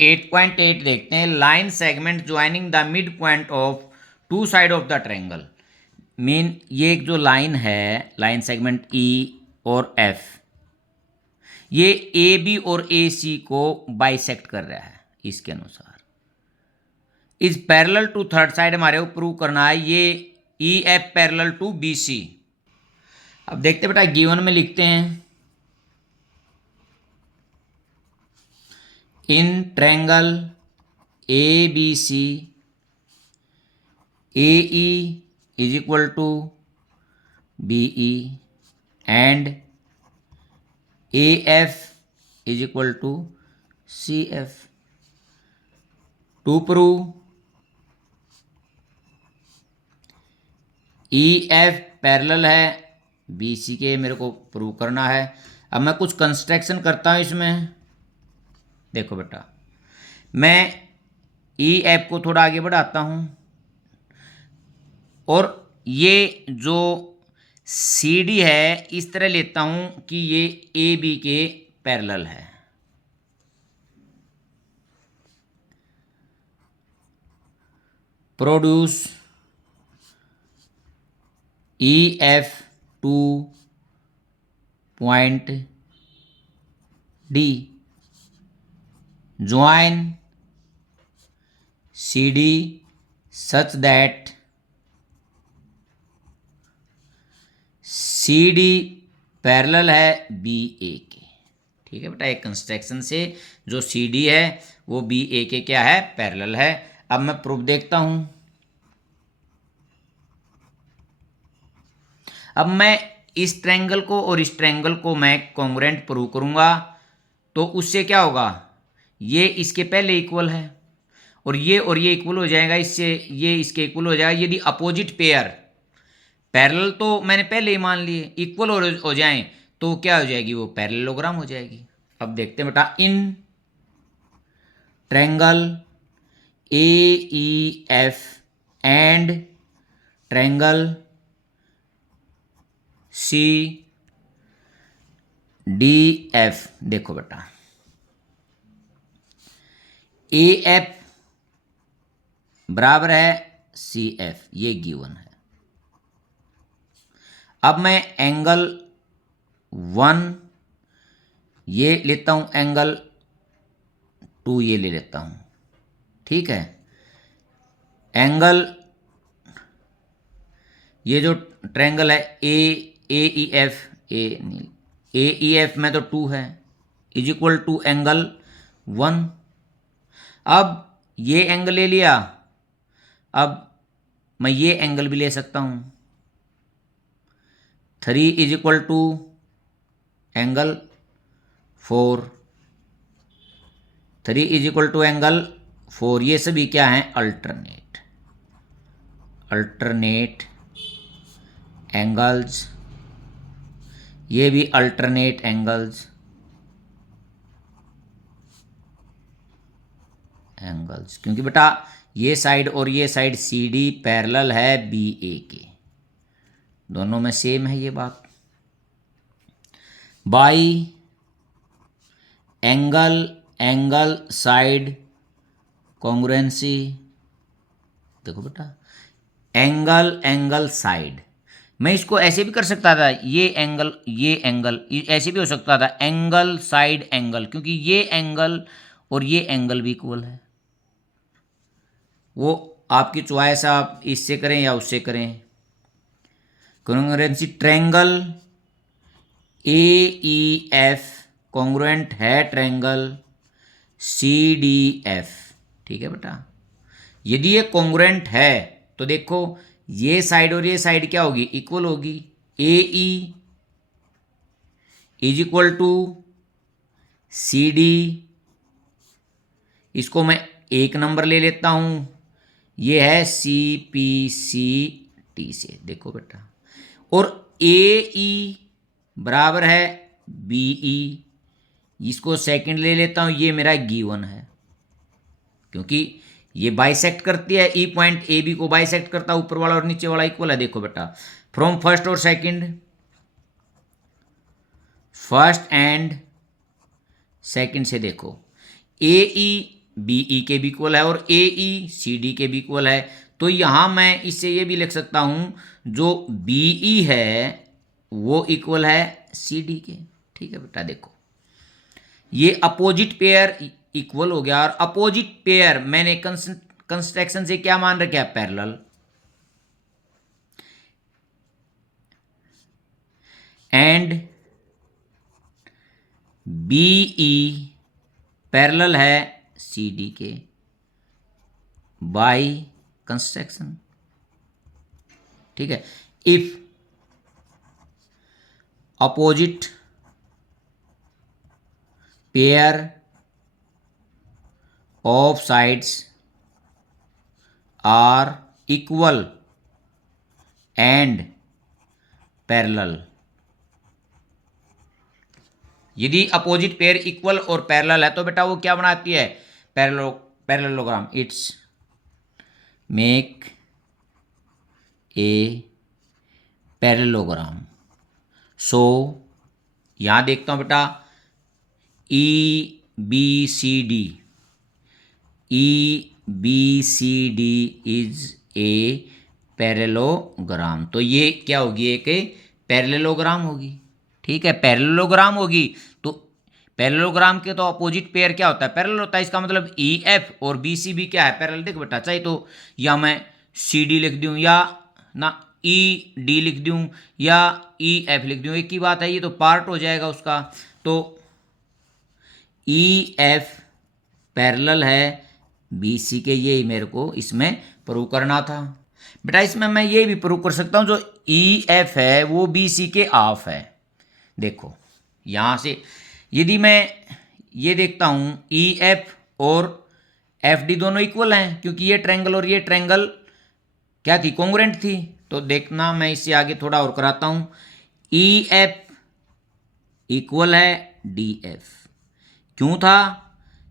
8.8 देखते हैं। Line segment joining the mid point of two side of the triangle. Mean ये एक जो लाइन है, लाइन सेगमेंट ई और एफ, ये ए बी और ए सी को बाइसेक्ट कर रहा है। इसके अनुसार is parallel to third side, हमारे को प्रूव करना है ये E F parallel to B C. अब देखते बेटा, गिवन में लिखते हैं in triangle A B C A E is equal to B E and A F is equal to C F. To prove E F parallel है B C के, मेरे को प्रूव करना है। अब मैं कुछ कंस्ट्रक्शन करता हूँ इसमें। देखो बेटा, मैं ई एफ को थोड़ा आगे बढ़ाता हूँ और ये जो सी डी है इस तरह लेता हूँ कि ये ए बी के पैरेलल है। Produce E F two point D, join CD such that CD parallel है BA के। ठीक है बेटा, एक कंस्ट्रक्शन से जो CD है वो BA के क्या है, पैरेलल है। अब मैं प्रूफ देखता हूं। अब मैं इस ट्रायंगल को और इस ट्रायंगल को मैं कॉन्ग्रुएंट प्रूव करूंगा, तो उससे क्या होगा, ये इसके पहले इक्वल है और ये इक्वल हो जाएगा, इससे ये इसके इक्वल हो जाएगा। यदि अपोजिट पेयर पैरेलल तो मैंने पहले ही मान लिए, इक्वल हो जाएं तो क्या हो जाएगी, वो पैरेललोग्राम हो जाएगी। अब देखते हैं बेटा, in triangle A E F and triangle C D F. देखो बेटा, ए एफ बराबर है सी एफ, ये गिवन है। अब मैं एंगल 1 ये लेता हूं, एंगल 2 ये ले लेता हूं। ठीक है, एंगल ये जो ट्रायंगल है ए ई एफ, ए ई एफ में तो 2 है, इज इक्वल टू एंगल 1। अब ये एंगल ले लिया, अब मैं ये एंगल भी ले सकता हूं। 3 is equal to angle 4, 3 is equal to angle 4। ये सभी क्या हैं, अल्टरनेट एंगल्स, ये भी अल्टरनेट एंगल्स क्योंकि बेटा ये साइड और ये साइड सी डी पैरेलल है बी ए के, दोनों में सेम है ये बात। By angle side congruency. देखो बेटा, एंगल साइड, मैं इसको ऐसे भी कर सकता था, ये एंगल ऐसे भी हो सकता था, एंगल साइड एंगल, क्योंकि ये एंगल और ये एंगल भी इक्वल है। वो आपकी चॉइस, आप इससे करें या उससे करें। Congruency triangle A E F congruent है ट्रायंगल सी डी एफ। ठीक है बेटा, यदि ये कॉन्ग्रुएंट है तो देखो ये साइड और ये साइड क्या होगी, इक्वल होगी। A E is equal to C D, इसको मैं 1 नंबर ले लेता हूं, ये है सी पी सी टी से। देखो बेटा, और ए ई बराबर है बी ई, इसको सेकंड ले लेता हूं, ये मेरा गिवन है क्योंकि ये बाइसेक्ट करती है, ई पॉइंट ए बी को बाइसेक्ट करता है, ऊपर वाला और नीचे वाला इक्वल है। देखो बेटा, फ्रॉम फर्स्ट और फर्स्ट एंड सेकंड से देखो, ए ई बी ई के भी इक्वल है और ए ई सी डी के भी इक्वल है। तो यहाँ मैं इससे ये भी लिख सकता हूँ जो बी ई है वो इक्वल है सी डी के। ठीक है बेटा, देखो ये अपोजिट पेयर इक्वल हो गया और अपोजिट पेयर मैंने कंस्ट्रक्शन से क्या मान रखा है, parallel. And B E parallel है सी डी के बाय कंस्ट्रक्शन। ठीक है, if opposite pair of sides are equal and parallel. यदि अपोजिट पेयर इक्वल और पैरेलल है तो बेटा वो क्या बनाती है, parallelogram. It's make a parallelogram. So यहां देखता हूं बेटा, E B C D, E B C D is a parallelogram. तो ये क्या होगी, एक पैरेललोग्राम होगी। ठीक है, पैरेललोग्राम होगी तो पैरेललोग्राम के तो अपोजिट पेयर क्या होता है, पैरेलल होता है। इसका मतलब ई एफ और बी सी भी क्या है, पैरेलल। देख बेटा, चाहे तो या मैं सी डी लिख दूं या ना ई डी लिख दूं या ई एफ लिख दूं, एक ही बात है, ये तो पार्ट हो जाएगा उसका। तो ई एफ पैरेलल है बी सी के, ये मेरे को इसमें प्रूव करना था बेटा। इसमें मैं ये भी प्रूव कर सकता हूं जो ई एफ है वो बी सी के हाफ है। देखो यहाँ से यदि मैं ये देखता हूँ ई एफ और एफ डी दोनों इक्वल हैं, क्योंकि ये ट्रायंगल और ये ट्रायंगल क्या थी, कॉन्ग्रुएंट थी। तो देखना मैं इससे आगे थोड़ा और कराता हूँ। ई एफ इक्वल है डी एफ, क्यों था,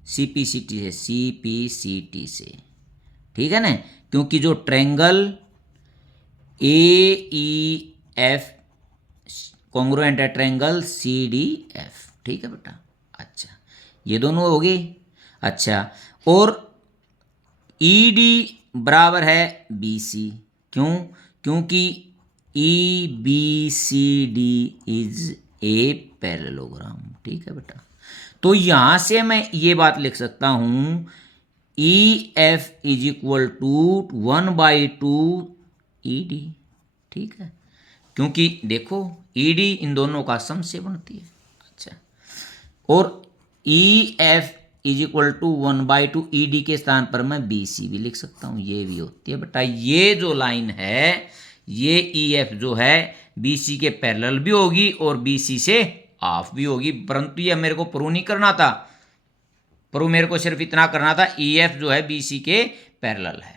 सी पी सी टी से, सी पी सी टी से। ठीक है ना, क्योंकि जो triangle A E F congruent है ट्रायंगल सी डी एफ। ठीक है बेटा, अच्छा ये दोनों हो गए। अच्छा, और ई डी बराबर है बी सी, क्यों, क्योंकि E B C D is a parallelogram. ठीक है बेटा, तो यहां से मैं ये बात लिख सकता हूं, E F is equal to 1/2 E D. ठीक है, क्योंकि देखो ई डी इन दोनों का सम से बनती है। अच्छा, और E F is equal to 1/2 E D के स्थान पर मैं बी सी भी लिख सकता हूँ, ये भी होती है बेटा। ये जो लाइन है ये ई एफ जो है बी सी के पैरेलल भी होगी और बी सी से हाफ भी होगी, परंतु ये मेरे को प्रूव नहीं करना था। प्रूव मेरे को सिर्फ इतना करना था, ई एफ जो है बी सी के पैरेलल है।